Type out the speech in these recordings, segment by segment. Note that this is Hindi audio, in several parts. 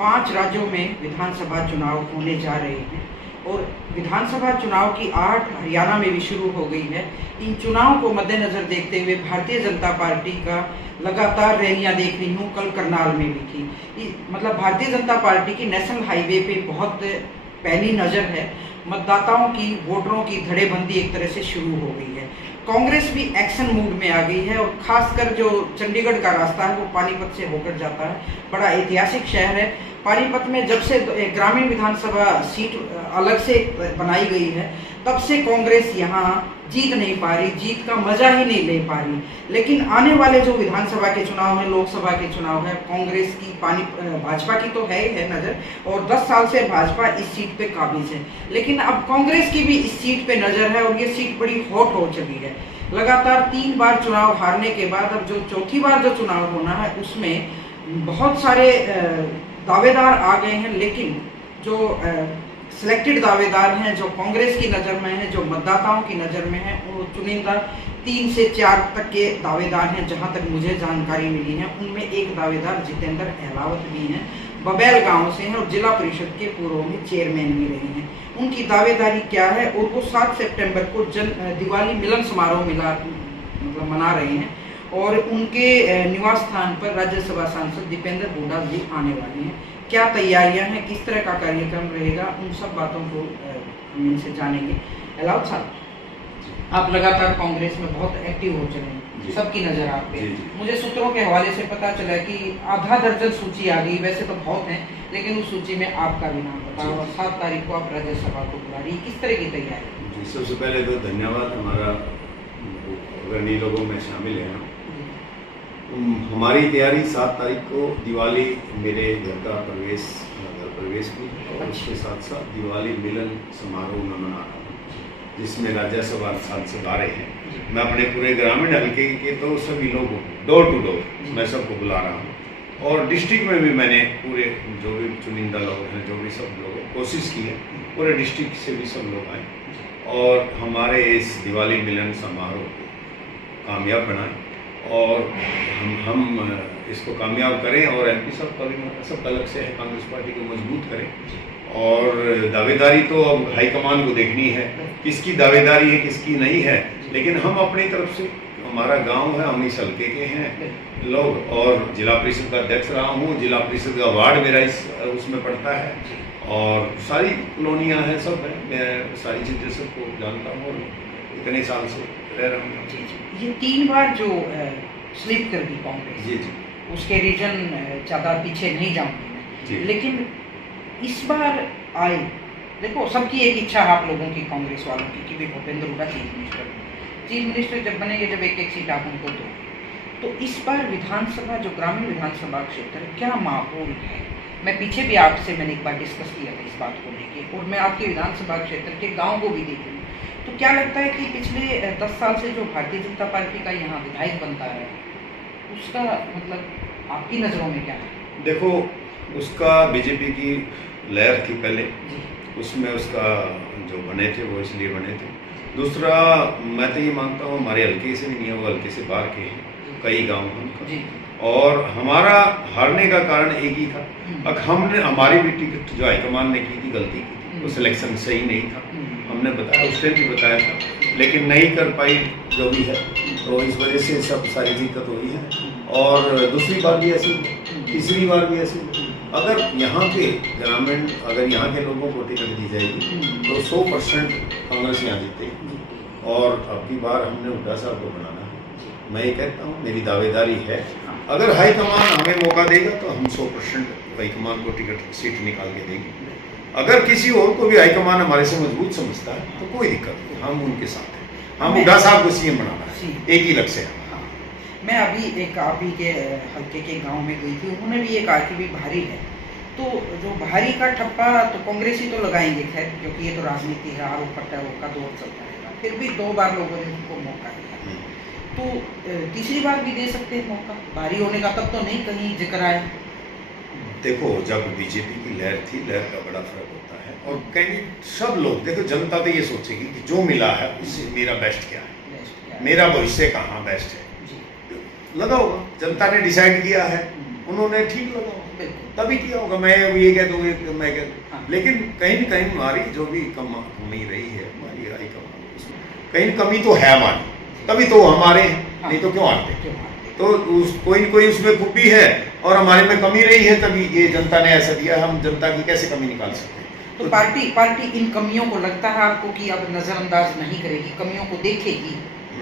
5 राज्यों में विधानसभा चुनाव होने जा रहे हैं और विधानसभा चुनाव की 8 हरियाणा में भी शुरू हो गई है। इन चुनाव को मद्देनजर देखते हुए भारतीय जनता पार्टी का लगातार रैलियां देख रही हूँ, कल करनाल में भी थी। मतलब भारतीय जनता पार्टी की नेशनल हाईवे पे बहुत पैनी नज़र है। मतदाताओं की, वोटरों की धड़ेबंदी एक तरह से शुरू हो गई है। कांग्रेस भी एक्शन मूड में आ गई है और खासकर जो चंडीगढ़ का रास्ता है वो पानीपत से होकर जाता है। बड़ा ऐतिहासिक शहर है। पानीपत में जब से ग्रामीण विधानसभा सीट अलग से बनाई गई है तब से कांग्रेस यहाँ जीत नहीं पा रही, जीत का मजा ही नहीं ले पा रही। लेकिन आने वाले जो विधानसभा के चुनाव है, लोकसभा के चुनाव है, कांग्रेस की भाजपा की तो है ही है नज़र और 10 साल से भाजपा इस सीट पे काबिज है। लेकिन अब कांग्रेस की भी इस सीट पे नज़र है और ये सीट बड़ी हॉट हो चुकी है। लगातार 3 बार चुनाव हारने के बाद अब जो चौथी बार जो चुनाव होना है उसमें बहुत सारे दावेदार आ गए हैं, लेकिन जो सिलेक्टेड दावेदार हैं, जो कांग्रेस की नज़र में हैं, जो मतदाताओं की नज़र में हैं, वो चुनिंदा 3 से 4 तक के दावेदार हैं। जहां तक मुझे जानकारी मिली है उनमें एक दावेदार जितेंद्र अहलावत भी हैं, बबैल गांव से हैं और जिला परिषद के पूर्व में चेयरमैन भी रहे हैं। उनकी दावेदारी क्या है और वो 7 सितंबर को दिवाली मिलन समारोह मना रहे हैं और उनके निवास स्थान पर राज्यसभा सांसद दीपेंद्र हुड्डा जी आने वाले हैं। क्या तैयारियां हैं, किस तरह का कार्यक्रम रहेगा, उन सब बातों को हम इनसे जानेंगे। अलाउद साहब, आप लगातार कांग्रेस में बहुत एक्टिव हो चले हैं, सबकी नज़र आप पे। मुझे सूत्रों के हवाले से पता चला कि आधा दर्जन सूची आ गई, वैसे तो बहुत हैं, लेकिन उस सूची में आपका भी नाम पता और 7 तारीख को आप राज्यसभा को बुला रही, किस तरह की तैयारी? जी, सबसे पहले तो धन्यवाद, हमारा अग्रणी लोगों में शामिल है। हमारी तैयारी 7 तारीख को दिवाली मेरे घर प्रवेश भी और उसके साथ साथ दिवाली मिलन समारोह में मना रहा हूँ, जिसमें राज्यसभा सांसद आ रहे हैं। मैं अपने पूरे ग्रामीण हल्के के तो सभी लोगों डोर टू डोर मैं सबको बुला रहा हूँ और डिस्ट्रिक्ट में भी मैंने पूरे जो भी चुनिंदा लोग हैं, जो भी सब लोग कोशिश की है, पूरे डिस्ट्रिक्ट से भी सब लोग आए और हमारे इस दिवाली मिलन समारोह को कामयाब बनाएं और हम इसको कामयाब करें और एमपी साहब का भी सब अलग से है, कांग्रेस पार्टी को मजबूत करें। और दावेदारी तो अब हाईकमान को देखनी है, किसकी दावेदारी है किसकी नहीं है, लेकिन हम अपनी तरफ से, हमारा गांव है, हम इस हल्के के हैं लोग और जिला परिषद का अध्यक्ष रहा हूँ। जिला परिषद का वार्ड मेरा उसमें पड़ता है और सारी कॉलोनियाँ हैं, सब है, मैं सारी चीज़ें सबको जानता हूँ और इतने साल से रह रहा हूँ। ये 3 बार जो स्लिप कर दी कांग्रेस, जी, उसके रीजन ज़्यादा पीछे नहीं जाऊँगी मैं, लेकिन इस बार आए, देखो सबकी एक इच्छा है आप लोगों की, कांग्रेस वालों की, कि भी भूपेंद्र हुड्डा चीफ मिनिस्टर जब बनेंगे, जब एक सीट आप उनको दो, तो इस बार विधानसभा, जो ग्रामीण विधानसभा क्षेत्र, क्या माहौल है? मैं पीछे भी आपसे मैंने एक बार डिस्कस किया था इस बात को लेके और मैं आपके विधानसभा क्षेत्र के गाँव को भी देख रही हूँ। तो क्या लगता है कि पिछले 10 साल से जो भारतीय जनता पार्टी का यहाँ विधायक बनता है, उसका मतलब आपकी नज़रों में क्या है? देखो, उसका बीजेपी की लहर थी पहले, उसमें उसका जो बने थे वो इसलिए बने थे। दूसरा, मैं तो ये मानता हूँ हमारे हल्के से भी नहीं है, वो हल्के से बाहर के कई गाँव हैं और हमारा हारने का कारण एक ही था। अब हमने, हमारी भी टिकट जो हाईकमान ने की थी, गलती की थी, वो सिलेक्शन सही नहीं था, हमने बताया, उस टाइम भी बताया था, लेकिन नहीं कर पाई जो भी है, तो इस वजह से सब सारी दिक्कत हुई है। और दूसरी बात भी ऐसी, तीसरी बार भी ऐसी, अगर यहाँ के ग्रामीण, अगर यहाँ के लोगों को टिकट दी जाएगी तो 100% कांग्रेस यहाँ जीतेगी और अब की बार हमने हुड्डा साहब को बनाना है। मैं ये कहता हूँ, मेरी दावेदारी है, अगर हाईकमान हमें मौका देगा तो हम 100% हाईकमान को टिकट सीट निकाल के देंगे। अगर किसी और को भी हाईकमान हमारे से मजबूत समझता है तो कोई दिक्कत नहीं, हम उनके साथ हैं। हम हुड्डा साहब को सीएम बनाना है, एक ही लक्ष्य है। मैं अभी एक आप ही के हल्के के गांव में गई थी, उन्होंने भी ये कहा कि भी भारी है, तो जो भारी का ठप्पा तो कांग्रेस ही तो लगाएंगे, खैर, क्योंकि ये तो राजनीति है, आरोप प्रत्यारोप का दौर चलता रहेगा। फिर भी 2 बार लोगों ने उनको मौका दिया, तो तीसरी बार भी दे सकते हैं मौका, भारी होने का तब तो नहीं कहीं जिक्र आया। देखो, जब बीजेपी की लहर थी, लहर का बड़ा फर्क होता है और कहीं सब लोग, देखो जनता तो ये सोचेगी कि जो मिला है उससे मेरा बेस्ट क्या है, मेरा भविष्य कहाँ बेस्ट है, लगा होगा, जनता ने डिसाइड किया है उन्होंने ठीक लगा होगा, बिल्कुल। तभी किया होगा। मैं अब ये कह दूंगी कि मैं कह हाँ। लेकिन कहीं न कहीं हमारी जो भी कमी रही है, हमारी आई कमाई, उसमें कहीं कमी तो है हमारी, तभी तो हमारे हैं, हाँ। नहीं तो क्यों आते। क्यों मानते? तो कोई न कोई उसमें खूबी है और हमारे में कमी रही है, तभी ये जनता ने ऐसा दिया। हम जनता की कैसे कमी निकाल सकते हैं? तो पार्टी इन कमियों को लगता है आपको कि अब नजरअंदाज नहीं करेगी, कमियों को देखेगी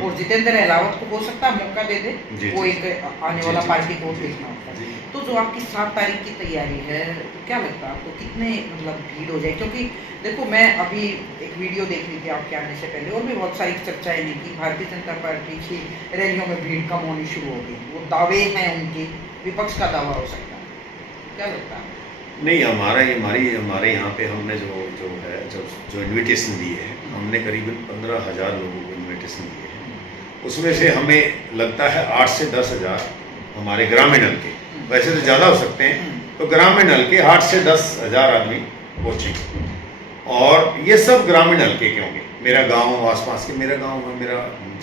और जितेंद्र अहलावत को हो सकता है मौका दे दे, जी, वो जी, एक आने जी, वाला जी, पार्टी जी, को जी, देखना होता है। जी। तो जो आपकी 7 तारीख की तैयारी है, तो क्या लगता है आपको कितने मतलब भीड़ हो जाए? क्योंकि देखो मैं अभी एक वीडियो देख रही थी आपके आने से पहले और भी बहुत सारी चर्चाएं नहीं की, भारतीय जनता पार्टी की रैलियों में भीड़ कम होनी शुरू हो गई, वो दावे हैं उनके, विपक्ष का दावा हो सकता है, क्या लगता है? नहीं, हमारे यहाँ पे हमने जो इनविटेशन दी है, हमने करीबन 15,000 लोगों को इनविटेशन दिए हैं। उसमें से हमें लगता है 8 से 10,000 हमारे ग्रामीण हल्के, वैसे तो ज़्यादा हो सकते हैं, तो ग्रामीण हल्के 8 से 10,000 आदमी पहुँचेंगे। और ये सब ग्रामीण हल्के के होंगे। मेरा गांव, आसपास के मेरा गांव है, मेरा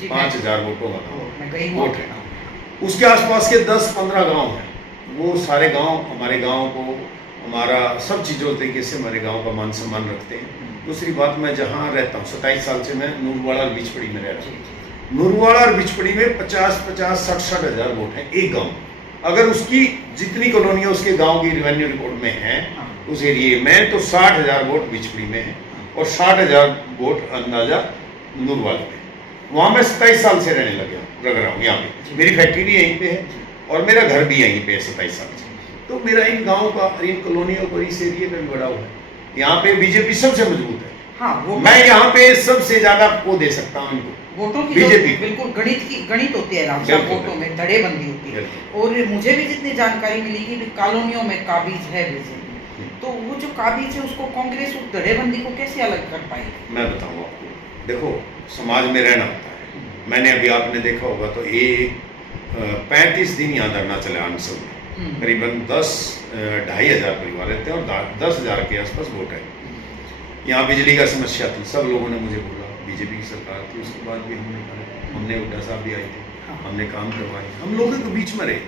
5,000 वोटों का गाँव वोट है। उसके आसपास के 10-15 गांव हैं, वो सारे गांव हमारे गांव को, हमारा सब चीज़ों तरीके से हमारे गांव का मान सम्मान रखते हैं। दूसरी बात, मैं जहाँ रहता हूँ 27 साल से मैं नूरवाड़ा और बिचपड़ी में रह रहा हूँ। नूरवाड़ा और बिचपड़ी में 50-50, 60-60 हज़ार वोट हैं एक गांव। अगर उसकी जितनी कॉलोनियाँ उसके गांव की रेवेन्यू रिकॉर्ड में हैं, उस एरिए में, तो 60,000 वोट बिचपड़ी में है और 60,000 वोट अंदाजा नूरवाड़ा में। वहाँ मैं 27 साल से रहने लग रहा हूँ यहाँ पे। मेरी फैक्ट्री भी यहीं पे है और मेरा घर भी यहीं पे है 27 साल से। तो मेरा इन गाँव का, इन कॉलोनियों पर, इस एरिए में भी बड़ा हुआ है। यहाँ पे बीजेपी सबसे मजबूत है। हाँ, मैं यहाँ पे सबसे ज्यादा वो दे सकता हूँ इनको, वोटों की बीजेपी। बिल्कुल गणित होती है राम साहब, वोटों में धड़ेबंदी होती है। और मुझे भी जितनी जानकारी मिली कि कॉलोनियों में काबिज है बीजेपी, तो वो जो काबिज है उसको कांग्रेस उस धड़ेबंदी को कैसे अलग कर पाएगी? मैं बताऊँ आपको, देखो समाज में रहना होता है। मैंने अभी, आपने देखा होगा तो 35 दिन यहाँ धरना चला आंसर में, करीबन 2,500 परिवार रहते हैं और 10,000 के आसपास वोट है। यहाँ बिजली का समस्या थी, सब लोगों ने मुझे बोला, बीजेपी की सरकार थी, उसके बाद भी हमने हुड्डा साहब भी आए थे, हमने काम करवाए, हम लोगों के बीच में रहे,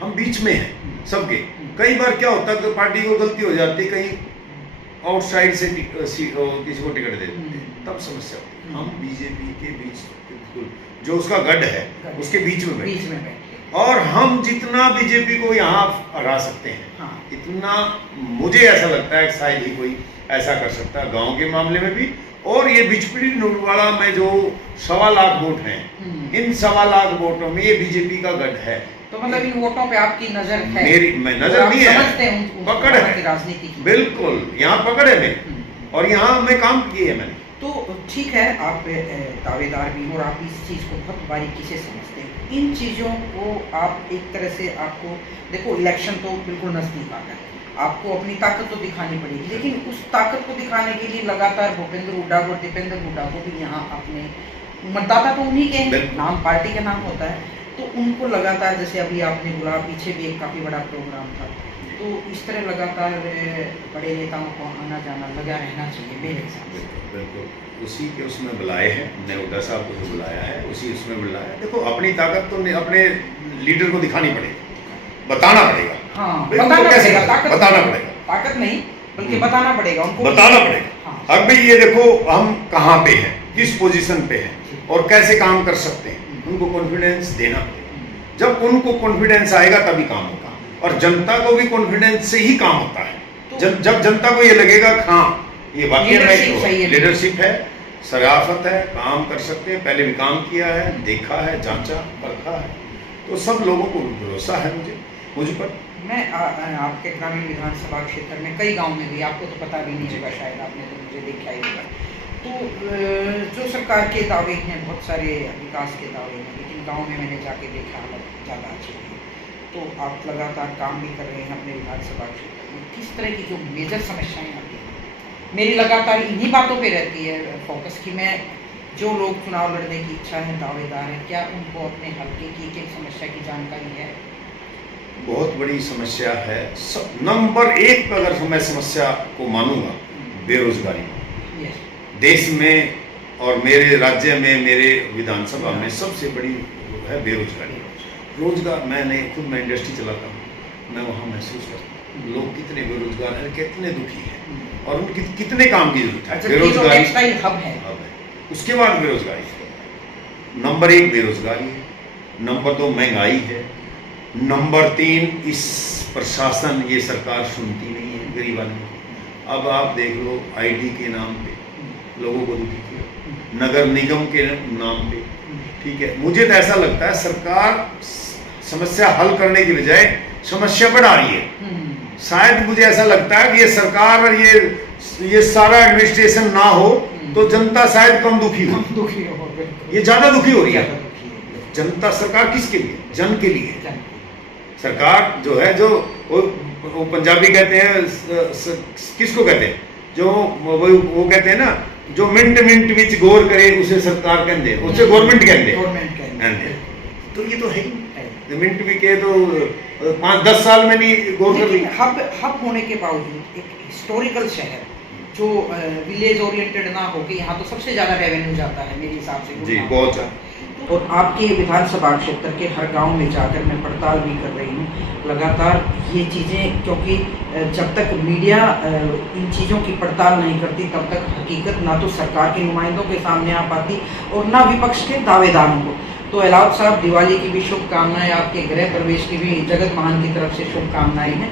हम बीच में हैं सबके। कई बार क्या होता है कि पार्टी को गलती हो जाती, कहीं आउटसाइड से किसी को टिकट दे देते, तब समस्या होती। हम बीजेपी के बीच, बिल्कुल जो उसका गढ़ है उसके बीच में बैठे, और हम जितना बीजेपी को यहाँ हरा सकते हैं, इतना मुझे ऐसा लगता है कि शायद ही कोई ऐसा कर सकता है गांव के मामले में भी। और ये बिचपड़ी नूरवाड़ा में जो 1.25 लाख वोट हैं, इन 1.25 लाख वोटों में ये बीजेपी का गढ़ है। तो मतलब इन वोटों पे आपकी नजर है? मैं नजर नहीं है, पकड़ है राजनीति की, बिल्कुल यहाँ पकड़ है मेरी, और यहाँ मैं काम किए है मैंने। तो ठीक है, आप दावेदार भी हो और आप इस चीज़ को बहुत बारीकी से समझते हैं। इन चीज़ों को आप एक तरह से, आपको देखो इलेक्शन तो बिल्कुल नज़दीक आ गया, आपको अपनी ताकत तो दिखानी पड़ेगी, लेकिन उस ताकत को दिखाने के लिए लगातार भूपेंद्र हुड्डा और दीपेंद्र हुड्डा को भी यहाँ अपने मतदाता तो उन्हीं के हैं, नाम पार्टी का नाम होता है, तो उनको लगातार, जैसे अभी आपने बोला पीछे भी एक काफ़ी बड़ा प्रोग्राम था, तो इस तरह लगातार बड़े नेताओं को आना जाना लगा रहना चाहिए मेरे हिसाब से। बिल्कुल उसी के उसमें बुलाए हैं, हमने हुड्डा साहब को जो बुलाया है उसी उसमें बुलाया है। देखो अपनी ताकत तो अपने लीडर को दिखानी पड़ेगी, बताना पड़ेगा। हाँ, बताना पड़ेगा, बताना पड़ेगा, ताकत नहीं बल्कि बताना पड़ेगा उनको, बताना पड़ेगा। हाँ। अब भाई ये देखो हम कहाँ पे हैं, किस पोजीशन पे हैं और कैसे काम कर सकते हैं, उनको कॉन्फिडेंस देना पड़ेगा। जब उनको कॉन्फिडेंस आएगा तभी काम होगा, और जनता को भी कॉन्फिडेंस से ही काम होता है। जब जनता को ये लगेगा हाँ ये वाकई में लीडरशिप है, शराफत है, काम कर सकते हैं, पहले भी काम किया है, देखा है, जांचा परखा है, तो सब लोगों को भरोसा है मुझ पर। मैं आपके ग्रामीण विधानसभा क्षेत्र में कई गांव में भी, आपको तो पता भी नहीं होगा शायद, आपने तो मुझे देखा ही होगा, तो जो सरकार के दावे हैं, बहुत सारे विकास के दावे हैं, लेकिन गांव में मैंने जाके देखा हालत ज़्यादा अच्छी है। तो आप लगातार काम भी कर रहे हैं अपने विधानसभा क्षेत्र में, किस तरह की जो मेजर समस्याएं आती हैं, मेरी लगातार इन्हीं बातों पे रहती है फोकस कि मैं, जो लोग चुनाव लड़ने की इच्छा है, दावेदार हैं, क्या उनको अपने हल्के की एक समस्या की जानकारी है? बहुत बड़ी समस्या है, नंबर 1 पर अगर मैं समस्या को मानूंगा, बेरोजगारी। देश में और मेरे राज्य में, मेरे विधानसभा में सबसे बड़ी है बेरोजगारी। रोजगार, मैं इंडस्ट्री चलाता हूँ, मैं वहाँ महसूस करता हूँ लोग कितने बेरोजगार हैं, कितने दुखी हैं और उनकी कितने काम की जरूरत है। अच्छा, ये तो टेक्सटाइल हब है। उसके बाद बेरोजगारी है। नंबर 1 बेरोजगारी है, नंबर 2 महंगाई है, नंबर 3 इस प्रशासन ये सरकार सुनती नहीं है गरीब आदमी। अब आप देख लो आईटी के नाम पे लोगों को दुखी किया, नगर निगम के नाम पे, ठीक है। मुझे तो ऐसा लगता है सरकार समस्या हल करने की बजाय समस्या बढ़ा रही है। शायद मुझे ऐसा लगता है कि ये सरकार और ये सारा एडमिनिस्ट्रेशन ना हो तो जनता शायद कम दुखी हो, ये ज्यादा दुखी हो रही है। जनता, सरकार किसके लिए? जन के लिए। सरकार जो है, जो वो पंजाबी कहते हैं, किसको कहते हैं, जो वो कहते हैं ना, जो मिंट मिंट विच गौर करे उसे सरकार कहते हैं, उसे गवर्नमेंट कहते हैं। तो ये तो है ही, मिंट भी कहे तो 5-10 साल में नहीं गौर कर ली। हब होने के बावजूद एक हिस्टोरिकल शहर जो विलेज ओरिएंटेड ना हो के यहाँ तो सबसे ज्यादा रेवेन्यू जाता है मेरे हिसाब से। जी, बहुत ज्यादा। और आपके विधानसभा क्षेत्र के हर गांव में जाकर मैं पड़ताल भी कर रही हूँ लगातार ये चीज़ें, क्योंकि जब तक मीडिया इन चीज़ों की पड़ताल नहीं करती तब तक हकीकत ना तो सरकार के नुमाइंदों के सामने आ पाती और ना विपक्ष के दावेदारों को। तो एलाउद्दीन साहब, दिवाली की भी शुभकामनाएं, आपके गृह प्रवेश की भी जगत महान की तरफ से शुभकामनाएं हैं।